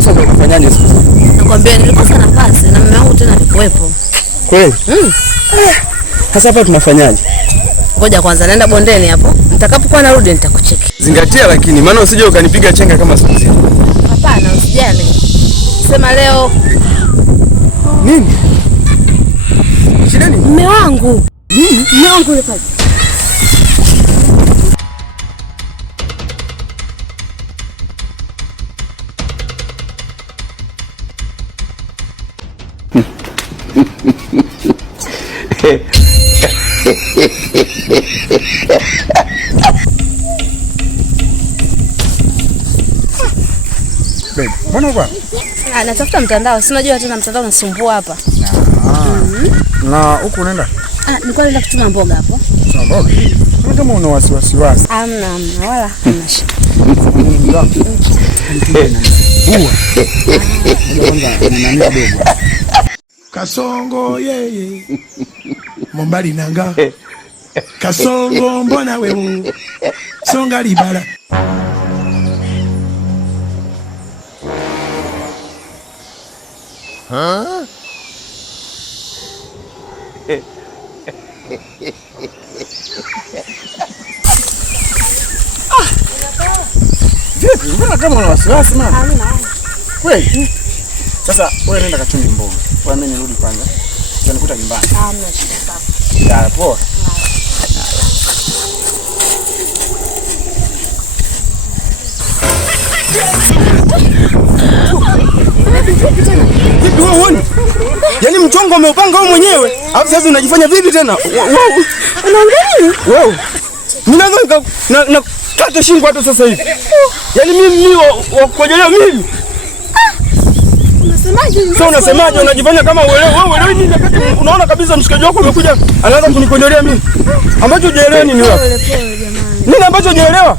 Sasa ndio unafanyaje sasa? Nakwambia nilikosa nafasi na mume wangu tena alikuwepo. Kweli? Sasa hapa tunafanyaje? Ngoja kwanza naenda bondeni hapo. Nitakapokuwa narudi nitakucheki. Zingatia lakini maana usije ukanipiga chenga kama siku zile. Hapana, usijali. Sema leo. Nini? Shida nini? Mume wangu. Mume wangu yule pale. Babe, mbona uko? Natafuta mtandao. Si unajua tena mtandao unasumbua hapa. Na huko unaenda? Nilikuwa naenda kuchuma mboga hapo. Kuchuma mboga? Kama una wasiwasi. Hamna, wala hamna shida. Kasongo yeye Mombali nanga Kasongo mbona wewe Songa libala Vipi? Mbona kama una wasiwasi mama? Hamna. Kweli? Sasa wewe nenda kachumi mboga. Kwa mimi nirudi kwanza. Utanikuta nyumbani. Hamna shida sawa. Ya poa. Vipi wewe uone? Yaani mchongo umeupanga wewe mwenyewe. Alafu sasa unajifanya vipi tena? Unaongea nini? Wewe. Mimi na kata shingo hata sasa hivi. Yaani mimi wakujelea mimi. Unasemaje? Sasa unasemaje? Unajifanya kama wewe nini wakati unaona kabisa mshikaji wako amekuja anaanza kunikondolea mimi. Ambacho hujaelewa nini wewe? Pole jamani. Nini ambacho hujaelewa?